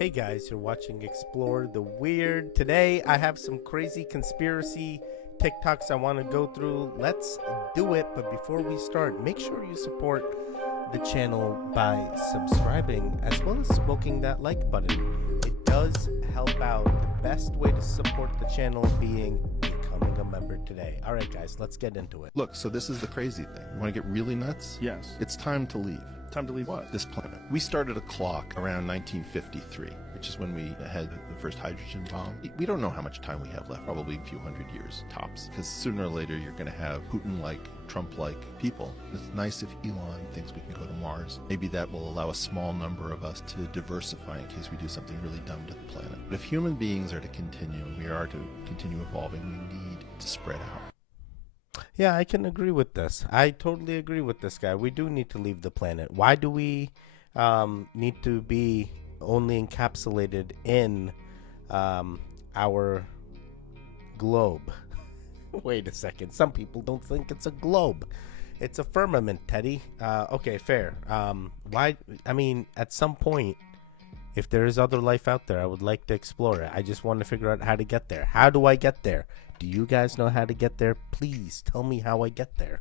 Hey guys, you're watching Explore the Weird. Today I have some crazy conspiracy TikToks I want to go through. Let's do it, but before we start, make sure you support the channel by subscribing as well as smoking that like button. It does help out. The best way to support the channel being becoming a member today. Alright guys, let's get into it. Look, so this is the crazy thing. You want to get really nuts? Yes. It's time to leave. Time to leave what? This planet. We started a clock around 1953, which is when we had the first hydrogen bomb. We don't know how much time we have left, probably a few hundred years tops, because sooner or later you're going to have Putin-like, Trump-like people. It's nice if Elon thinks we can go to Mars. Maybe that will allow a small number of us to diversify in case we do something really dumb to the planet. But if human beings are to continue, and we are to continue evolving, we need to spread out. Yeah, I can agree with this. I totally agree with this guy. We do need to leave the planet. Why do we need to be only encapsulated in our globe? Wait a second. Some people don't think it's a globe. It's a firmament, Teddy. Okay, fair. Why? I mean, at some point, if there is other life out there, I would like to explore it. I just want to figure out how to get there. How do I get there? Do you guys know how to get there? Please tell me how I get there.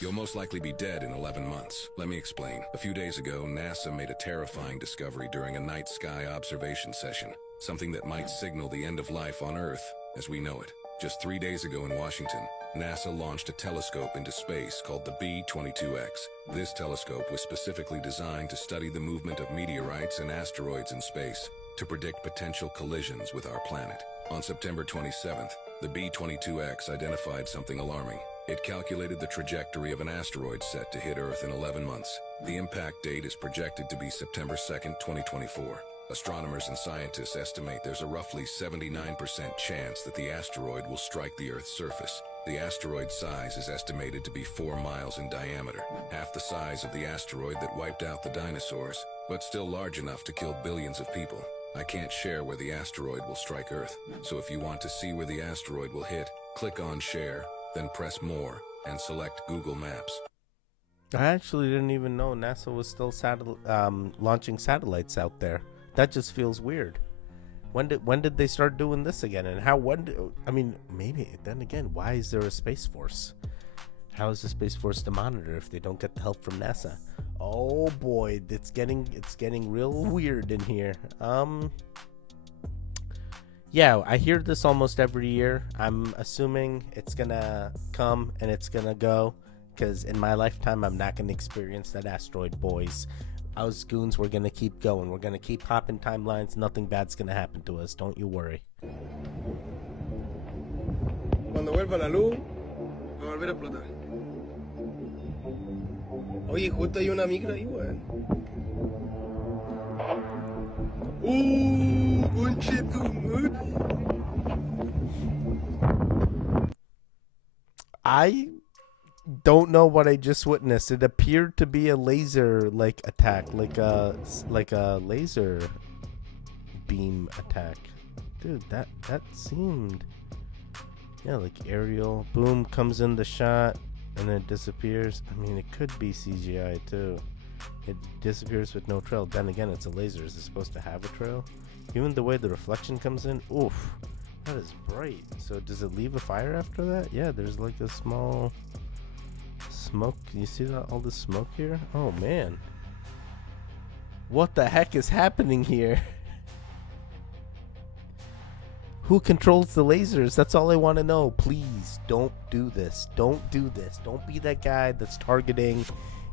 You'll most likely be dead in 11 months. Let me explain. A few days ago, NASA made a terrifying discovery during a night sky observation session. Something that might signal the end of life on Earth as we know it. Just 3 days ago in Washington, NASA launched a telescope into space called the B-22X. This telescope was specifically designed to study the movement of meteorites and asteroids in space, to predict potential collisions with our planet. On September 27th, the B-22X identified something alarming. It calculated the trajectory of an asteroid set to hit Earth in 11 months. The impact date is projected to be September 2nd, 2024. Astronomers and scientists estimate there's a roughly 79% chance that the asteroid will strike the Earth's surface. The asteroid's size is estimated to be 4 miles in diameter, half the size of the asteroid that wiped out the dinosaurs, but still large enough to kill billions of people. I can't share where the asteroid will strike Earth, so if you want to see where the asteroid will hit, click on Share, then press More, and select Google Maps. I actually didn't even know NASA was still launching satellites out there. That just feels weird. When did they start doing this again? And I mean, maybe, then again, why is there a Space Force? How is the Space Force to monitor if they don't get the help from NASA? Oh boy, it's getting real weird in here. Yeah, I hear this almost every year. I'm assuming it's gonna come and it's gonna go, because in my lifetime I'm not gonna experience that asteroid, boys. Us goons, we're gonna keep going. We're gonna keep hopping timelines. Nothing bad's gonna happen to us. Don't you worry. Cuando vuelva la luz, va a volver a explotar. Oye, justo hay una micro ahí, weón. Conchetumare. I don't know what I just witnessed. It appeared to be a laser attack, like a laser beam attack. Dude, that seemed, yeah, like aerial. Boom, comes in the shot and then it disappears. I mean, it could be CGI too. It disappears with no trail. Then again, it's a laser. Is it supposed to have a trail? Even the way the reflection comes in, oof, that is bright. So does it leave a fire after that? Yeah, there's like a small smoke. You see that, all the smoke here? Oh man, what the heck is happening here? Who controls the lasers? That's all I want to know. Please don't do this. Don't do this. Don't be that guy that's targeting.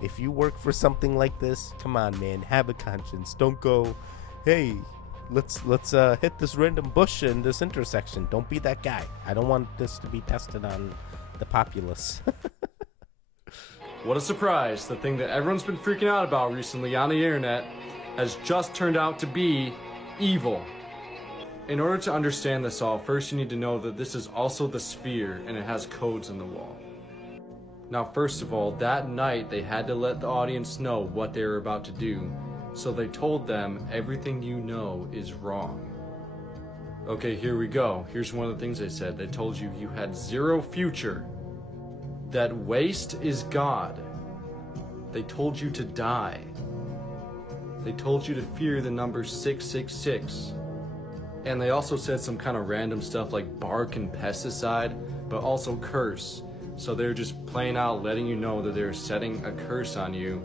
If you work for something like this, come on, man, have a conscience. Don't go, hey, let's hit this random bush in this intersection. Don't be that guy. I don't want this to be tested on the populace. What a surprise. The thing that everyone's been freaking out about recently on the internet has just turned out to be evil. In order to understand this all, first you need to know that this is also the sphere and it has codes in the wall. Now, first of all, that night they had to let the audience know what they were about to do, so they told them everything you know is wrong. Okay, here we go. Here's one of the things they said. They told you you had zero future, that waste is God. They told you to die. They told you to fear the number 666. And they also said some kind of random stuff like bark and pesticide, but also curse. So they're just plain out letting you know that they're setting a curse on you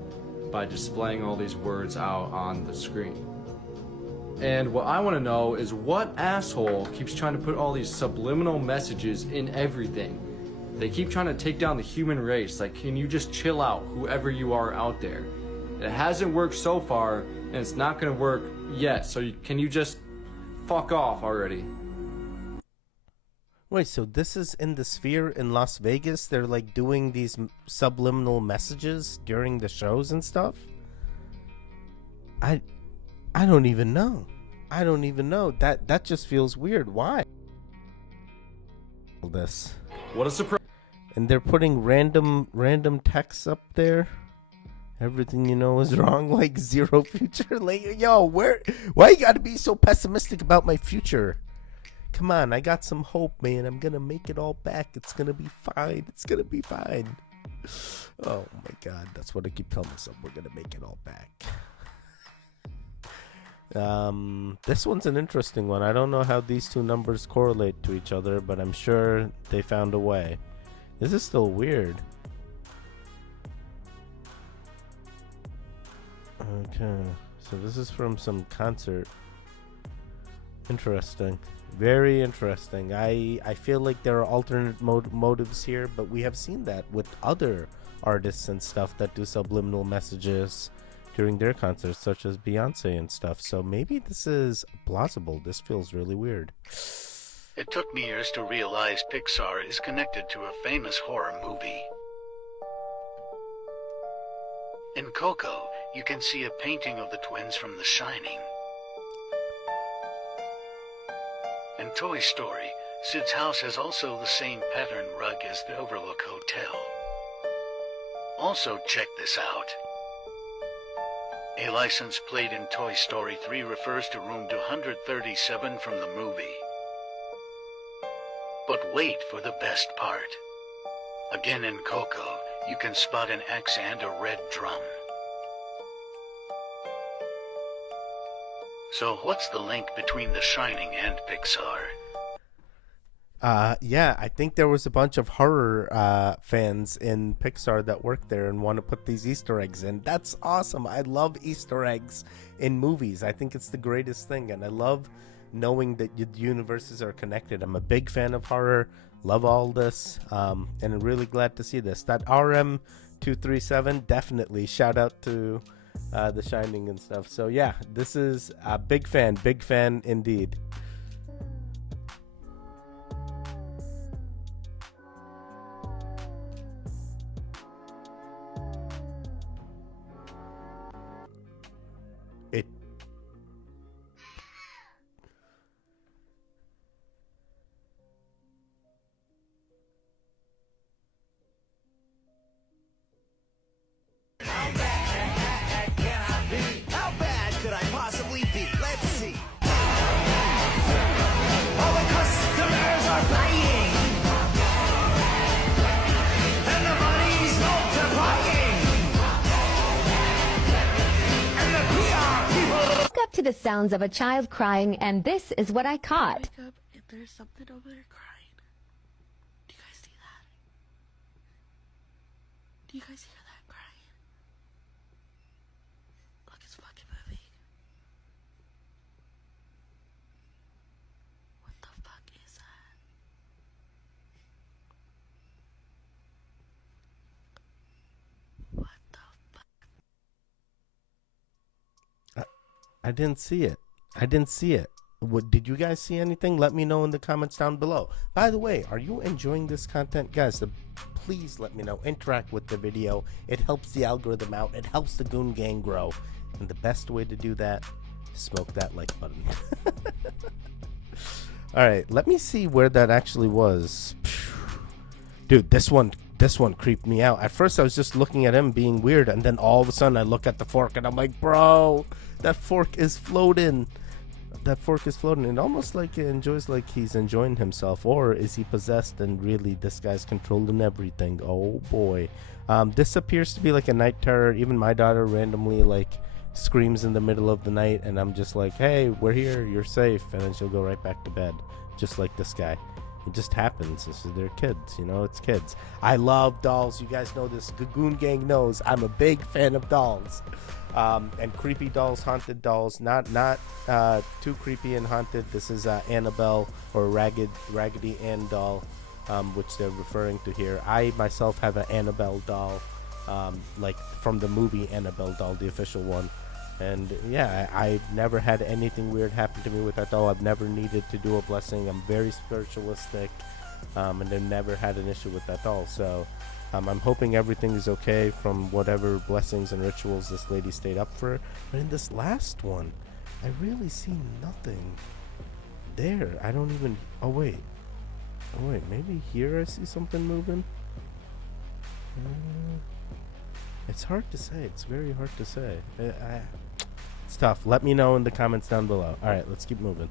by displaying all these words out on the screen. And what I want to know is what asshole keeps trying to put all these subliminal messages in everything? They keep trying to take down the human race. Like, can you just chill out, whoever you are out there? It hasn't worked so far, and it's not going to work yet. So can you just fuck off already? Wait, so this is in the Sphere in Las Vegas? They're like doing these subliminal messages during the shows and stuff? I don't even know. I don't even know. That just feels weird. Why? This. What a surprise. And they're putting random texts up there. Everything you know is wrong, like zero future. Like, yo, why you gotta be so pessimistic about my future? Come on, I got some hope, man. I'm gonna make it all back. It's gonna be fine. It's gonna be fine. Oh my god, that's what I keep telling myself. We're gonna make it all back. This one's an interesting one. I don't know how these two numbers correlate to each other, but I'm sure they found a way. This is still weird. Okay, so this is from some concert. Interesting. Very interesting. I feel like there are alternate motives here, but we have seen that with other artists and stuff that do subliminal messages during their concerts, such as Beyonce and stuff. So maybe this is plausible. This feels really weird. It took me years to realize Pixar is connected to a famous horror movie. In Coco, you can see a painting of the twins from The Shining. In Toy Story, Sid's house has also the same pattern rug as the Overlook Hotel. Also, check this out. A license plate in Toy Story 3 refers to room 237 from the movie. But wait for the best part. Again in Coco, you can spot an axe and a red drum. So what's the link between The Shining and Pixar? Yeah, I think there was a bunch of horror fans in Pixar that work there and want to put these Easter eggs in. That's awesome. I love Easter eggs in movies. I think it's the greatest thing, and I love knowing that the universes are connected. I'm a big fan of horror. Love all this, and I'm really glad to see this. That RM237, definitely shout out to The Shining and stuff. So yeah, this is a big fan indeed. It How bad could I possibly be? Let's see. All the customers are buying, and the money's multiplying, and the PR people. Woke up to the sounds of a child crying, and this is what I caught. Wake up and there's something over there crying. Do you guys see that? Do you guys hear that crying? Look, it's fucking moving. What the fuck is that? What the fuck? I didn't see it. What, did you guys see anything? Let me know in the comments down below. By the way, are you enjoying this content? Guys, please let me know. Interact with the video. It helps the algorithm out. It helps the Goon Gang grow. And the best way to do that is smoke that like button. Alright, let me see where that actually was. Dude, this one creeped me out. At first I was just looking at him being weird, and then all of a sudden I look at the fork and I'm like, bro, that fork is floating. It almost like it enjoys, like he's enjoying himself. Or is he possessed and really this guy's controlling everything? Oh boy. This appears to be like a night terror. Even my daughter randomly like screams in the middle of the night, and I'm just like, hey, we're here, you're safe, and then she'll go right back to bed, just like this guy. It just happens. They're kids, you know, it's kids. I love dolls. You guys know this. Gagoon Gang knows I'm a big fan of dolls. And creepy dolls, haunted dolls. Not too creepy and haunted. This is Annabelle or Raggedy Ann doll, which they're referring to here. I myself have an Annabelle doll, like from the movie Annabelle doll, the official one. And yeah, I've never had anything weird happen to me with that doll. I've never needed to do a blessing. I'm very spiritualistic, and I've never had an issue with that doll. So I'm hoping everything is okay from whatever blessings and rituals this lady stayed up for. But in this last one, I really see nothing there. I don't even... Oh wait, maybe here I see something moving? It's hard to say. It's very hard to say. It's tough. Let me know in the comments down below. Alright, let's keep moving.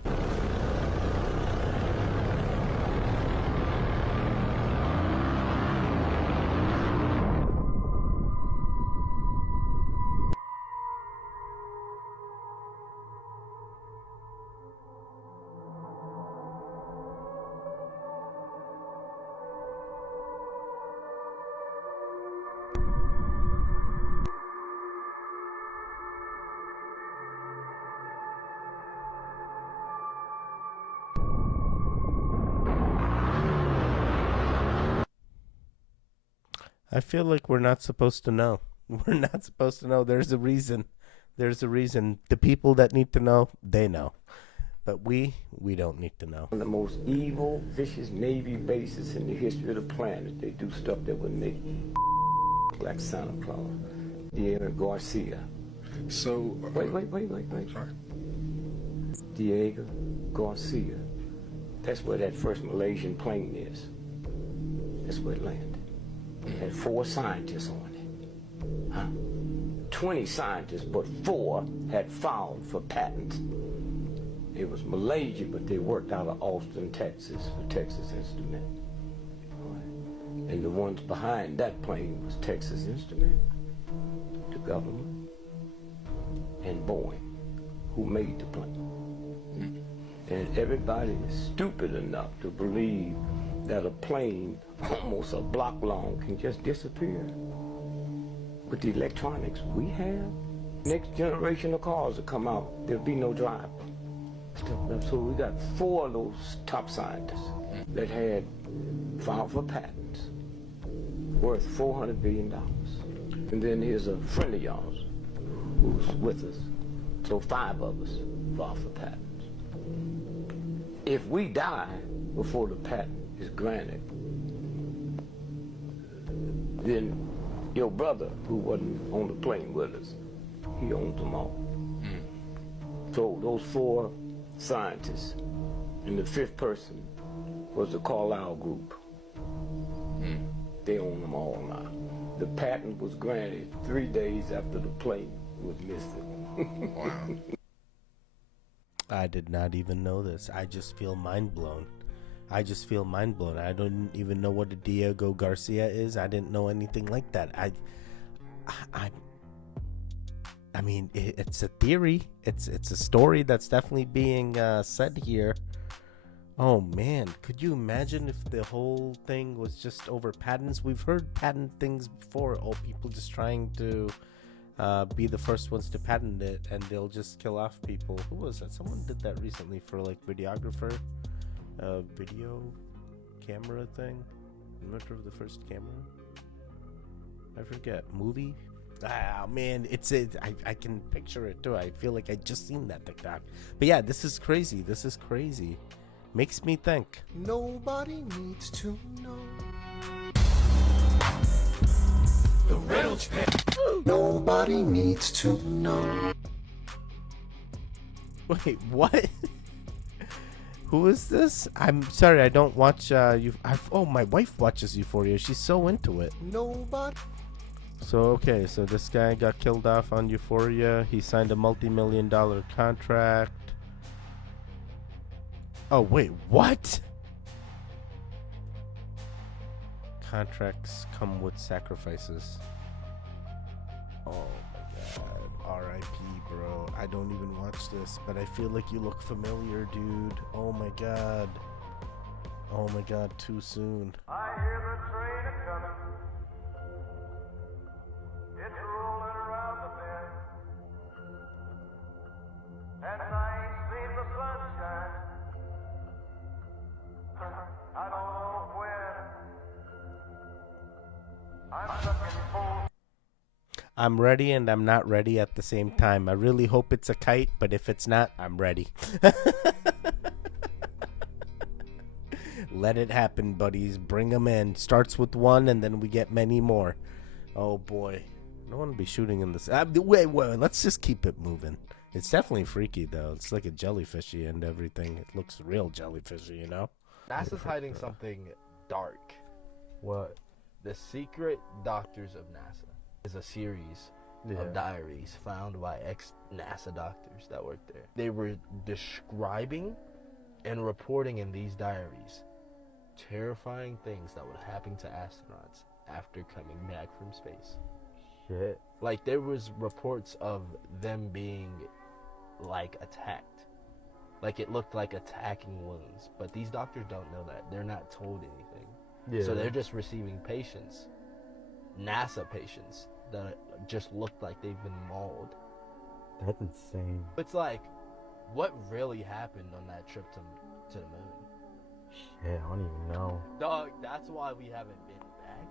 I feel like we're not supposed to know. We're not supposed to know. There's a reason. There's a reason. The people that need to know, they know. But we don't need to know. One of the most evil, vicious Navy bases in the history of the planet. They do stuff that would make like Santa Claus. Diego Garcia. So... Wait. Sorry. Diego Garcia. That's where that first Malaysian plane is. That's where it landed. It had 4 scientists on it. Huh? 20 scientists, but 4 had filed for patents. It was Malaysia, but they worked out of Austin, Texas, for Texas Instrument. Right. And the ones behind that plane was Texas Instrument, the government, and Boeing, who made the plane. And everybody is stupid enough to believe that a plane almost a block long can just disappear. With the electronics we have, next generation of cars will come out, there'll be no driver. So we got 4 of those top scientists that had filed for patents worth $400 billion. And then here's a friend of yours who's with us. So 5 of us filed for patents. If we die before the patent is granted, then your brother, who wasn't on the plane with us, he owns them all. So those 4 scientists, and the 5th person was the Carlyle Group. They own them all now. The patent was granted 3 days after the plane was missing. Wow. I did not even know this. I just feel mind blown. I don't even know what a Diego Garcia is. I didn't know anything like that. I mean, it's a theory. It's a story that's definitely being said here. Oh man, could you imagine if the whole thing was just over patents? We've heard patent things before. Oh, people just trying to be the first ones to patent it, and they'll just kill off people. Who was that? Someone did that recently for like videographer. Video camera thing. Remember the first camera? I forget. Movie? Ah man, I can picture it too. I feel like I just seen that TikTok. But yeah, this is crazy. Makes me think. Nobody needs to know. The Reynolds pen. Nobody needs to know. Wait, what? Who is this? I'm sorry, I don't watch oh, my wife watches Euphoria. She's so into it. Nobody. So okay, so this guy got killed off on Euphoria. He signed a multi-million-dollar contract. Oh wait, what? Contracts come with sacrifices. Oh my god. God, R.I.P., bro. I don't even watch this, but I feel like you look familiar, dude. Oh my god. Oh my god, too soon. I hear the train a-coming. It's rolling around the bend. And I ain't seen the sunshine. I don't know when. I'm stuck in full. I'm ready and I'm not ready at the same time. I really hope it's a kite, but if it's not, I'm ready. Let it happen, buddies. Bring them in. Starts with one, and then we get many more. Oh, boy. I don't want to be shooting in this. Wait. Let's just keep it moving. It's definitely freaky, though. It's like a jellyfishy and everything. It looks real jellyfishy, you know? NASA's hiding something dark. What? The Secret Doctors of NASA is a series of diaries found by ex-NASA doctors that worked there. They were describing and reporting in these diaries terrifying things that would happen to astronauts after coming back from space. Shit. Like, there was reports of them being, like, attacked. Like, it looked like attacking wounds. But these doctors don't know that. They're not told anything. Yeah. So they're just receiving patients, NASA patients, that just looked like they've been mauled. That's insane. It's like, what really happened on that trip to the moon? Shit, I don't even know. Dog, that's why we haven't been back.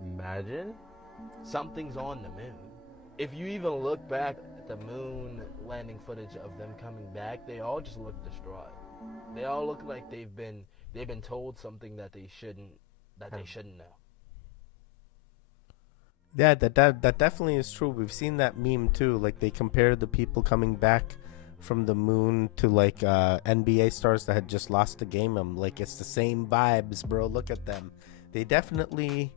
Imagine. Something's on the moon. If you even look back at the moon landing footage of them coming back, they all just look distraught. They all look like they've been told something that they shouldn't know. Yeah, that definitely is true. We've seen that meme too. Like, they compare the people coming back from the moon to like NBA stars that had just lost a game. I'm like, it's the same vibes, bro. Look at them. They definitely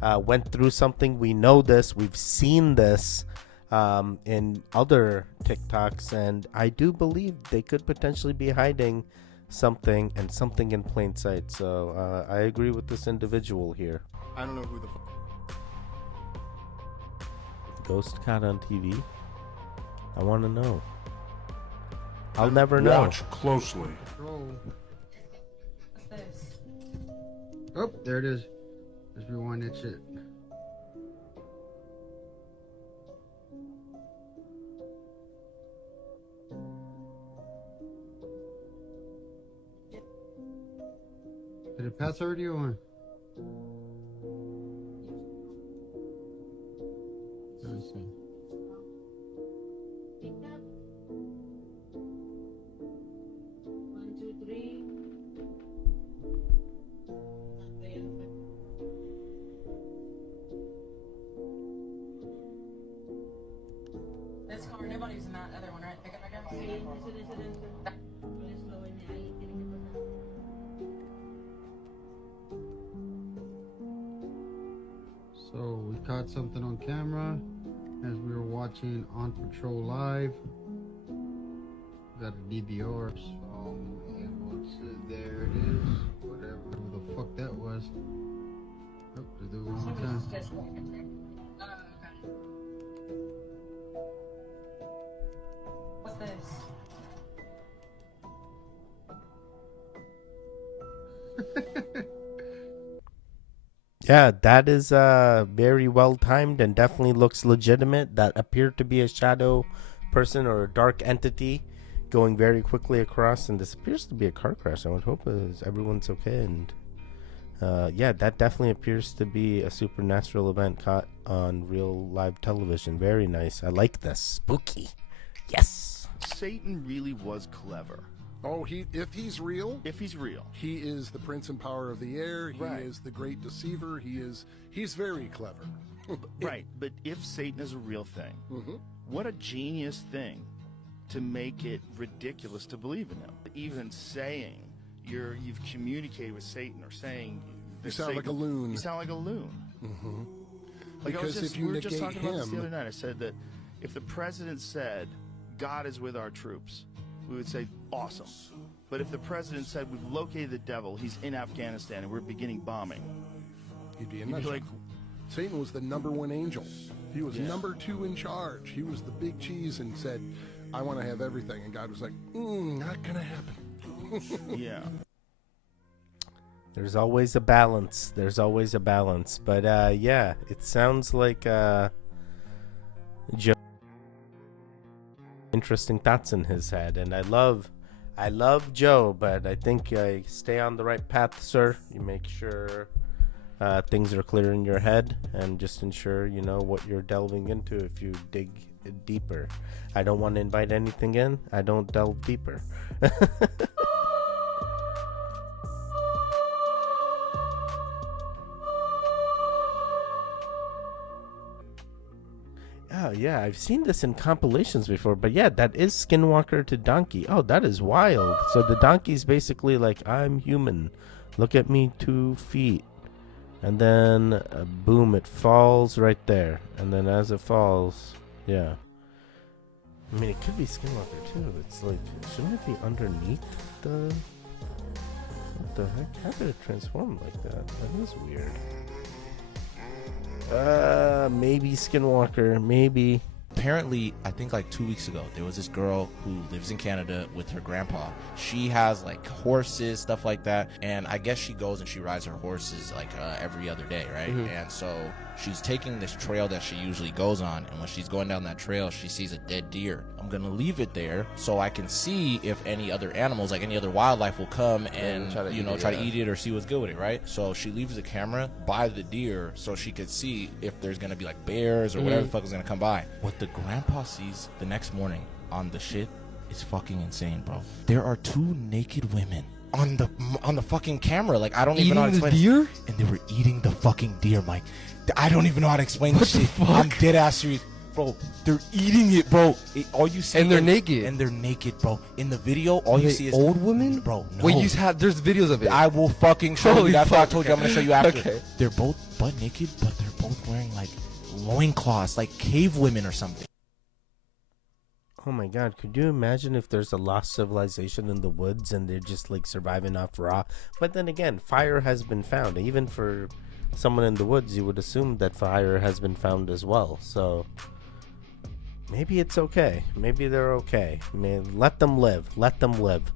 went through something. We know this. We've seen this in other TikToks, and I do believe they could potentially be hiding something, and something in plain sight. So I agree with this individual here. I don't know who the Ghost caught on TV? I want to know. I'll never know. Watch closely. Roll. What's this? Oh, there it is. Let's rewind that shit. Did it pass already or what? Let me see. This car, nobody's in that other one, right? Pick up my car. So we caught something on camera as we were watching On Patrol Live. Got a DVR. And what's it? There it is. Whatever the fuck that was. Oh, let's do it one more time. What's this? Yeah, that is very well timed and definitely looks legitimate. That appeared to be a shadow person or a dark entity going very quickly across, and this appears to be a car crash. I would hope everyone's okay. And yeah, that definitely appears to be a supernatural event caught on real live television. Very nice. I like this. Spooky. Yes. Satan really was clever. Oh, if he's real, he is the prince and power of the air. He is the great deceiver. He's very clever. Right, but if Satan is a real thing, what a genius thing to make it ridiculous to believe in him. Even saying you've communicated with Satan, or saying you sound like a loon. You sound like a loon. Like because if you we were negate just talking about this the him, other night. I said that if the president said God is with our troops, we would say awesome. But if the president said we've located the devil, he's in Afghanistan and we're beginning bombing, you'd be like, Satan was the #1 angel. He was number 2 in charge. He was the big cheese and said, I want to have everything. And God was like, not going to happen. Yeah. There's always a balance. There's always a balance. But yeah, it sounds like Joe interesting thoughts in his head, and I love Joe, but I think stay on the right path, sir. You make sure things are clear in your head, and just ensure you know what you're delving into if you dig deeper. I don't want to invite anything in. I don't delve deeper. Oh, yeah, I've seen this in compilations before, but yeah, that is Skinwalker to donkey. Oh, that is wild. So the donkey's basically like, I'm human. Look at me, 2 feet. And then, boom, it falls right there. And then as it falls, yeah. I mean, it could be Skinwalker, too. It's like, shouldn't it be underneath the... What the heck? How did it transform like that? That is weird. Maybe Skinwalker, maybe. Apparently, I think like 2 weeks ago, there was this girl who lives in Canada with her grandpa. She has like horses, stuff like that, and I guess she goes and she rides her horses like every other day, right? Mm-hmm. And so she's taking this trail that she usually goes on, and when she's going down that trail, she sees a dead deer. I'm gonna leave it there so I can see if any other animals, like any other wildlife, will come and try to eat it or see what's good with it, right? So she leaves the camera by the deer so she could see if there's gonna be like bears or whatever the fuck is gonna come by. What the grandpa sees the next morning on the shit is fucking insane, bro. There are 2 naked women on the fucking camera. Like, I don't even know how to explain deer? it. And they were eating the fucking deer, Mike. I don't even know how to explain What this the shit. fuck? I'm dead ass serious. Bro, they're eating it, bro. All you see, And they're naked. And they're naked, bro. In the video, all you see is old women, bro. No. Wait, there's videos of it. I will fucking show Holy you. That's what I fuck, told you. I'm okay. gonna show you after. Okay. They're both butt naked, but they're both wearing like loincloths, like cave women or something. Oh my god, could you imagine if there's a lost civilization in the woods and they're just like surviving off raw? But then again, fire has been found. Even for someone in the woods, you would assume that fire has been found as well. So maybe it's okay. Maybe they're okay. I mean, let them live. Let them live.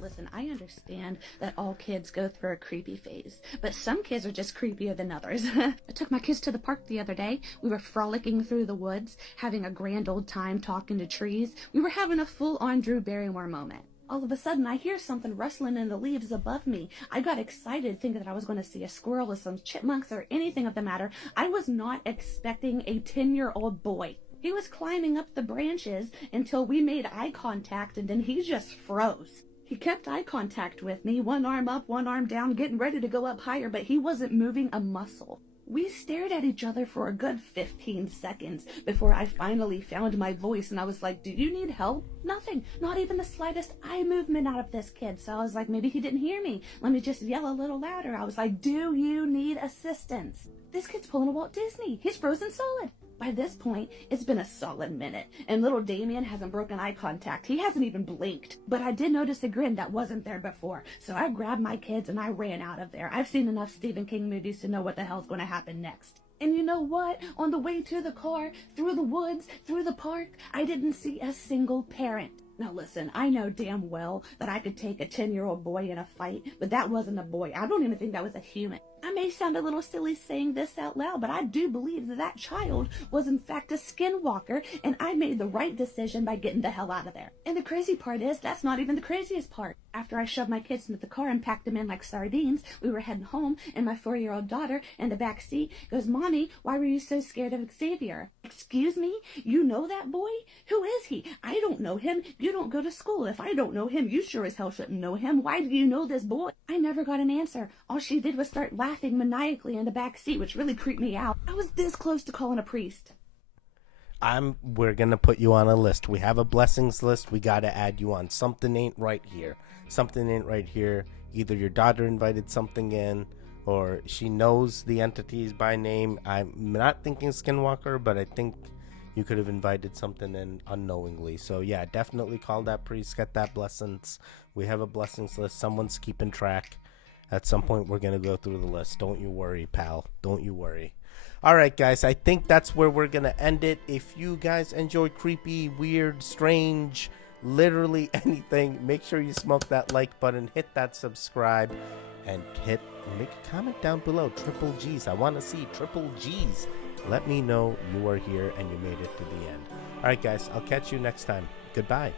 Listen, I understand that all kids go through a creepy phase, but some kids are just creepier than others. I took my kids to the park the other day. We were frolicking through the woods, having a grand old time talking to trees. We were having a full-on Drew Barrymore moment. All of a sudden, I hear something rustling in the leaves above me. I got excited thinking that I was going to see a squirrel or some chipmunks or anything of the matter. I was not expecting a 10-year-old boy. He was climbing up the branches until we made eye contact, and then he just froze. He kept eye contact with me, one arm up, one arm down, getting ready to go up higher, but he wasn't moving a muscle. We stared at each other for a good 15 seconds before I finally found my voice, and I was like, do you need help? Nothing. Not even the slightest eye movement out of this kid. So I was like, maybe he didn't hear me. Let me just yell a little louder. I was like, do you need assistance? This kid's pulling a Walt Disney. He's frozen solid. By this point, it's been a solid minute, and little Damien hasn't broken eye contact. He hasn't even blinked. But I did notice a grin that wasn't there before, so I grabbed my kids and I ran out of there. I've seen enough Stephen King movies to know what the hell's going to happen next. And you know what? On the way to the car, through the woods, through the park, I didn't see a single parent. Now listen, I know damn well that I could take a 10-year-old boy in a fight, but that wasn't a boy. I don't even think that was a human. I may sound a little silly saying this out loud, but I do believe that child was in fact a skinwalker, and I made the right decision by getting the hell out of there. And the crazy part is, that's not even the craziest part. After I shoved my kids into the car and packed them in like sardines, we were heading home, and my 4-year-old daughter in the back seat goes, Mommy, why were you so scared of Xavier? Excuse me? You know that boy? Who is he? I don't know him. You don't go to school. If I don't know him, you sure as hell shouldn't know him. Why do you know this boy? I never got an answer. All she did was start laughing maniacally in the back seat, which really creeped me out. I was this close to calling a priest. We're gonna put you on a list. We have a blessings list. We gotta add you on. Something ain't right here. Something ain't right here. Either your daughter invited something in, or she knows the entities by name. I'm not thinking Skinwalker, but I think you could have invited something in unknowingly. So yeah, definitely call that priest, get that blessings. We have a blessings list. Someone's keeping track. At some point, we're gonna go through the list. Don't you worry, pal. Don't you worry. All right, guys, I think that's where we're going to end it. If you guys enjoy creepy, weird, strange, literally anything, make sure you smoke that like button, hit that subscribe, and make a comment down below. Triple G's. I want to see triple G's. Let me know you are here and you made it to the end. All right, guys, I'll catch you next time. Goodbye.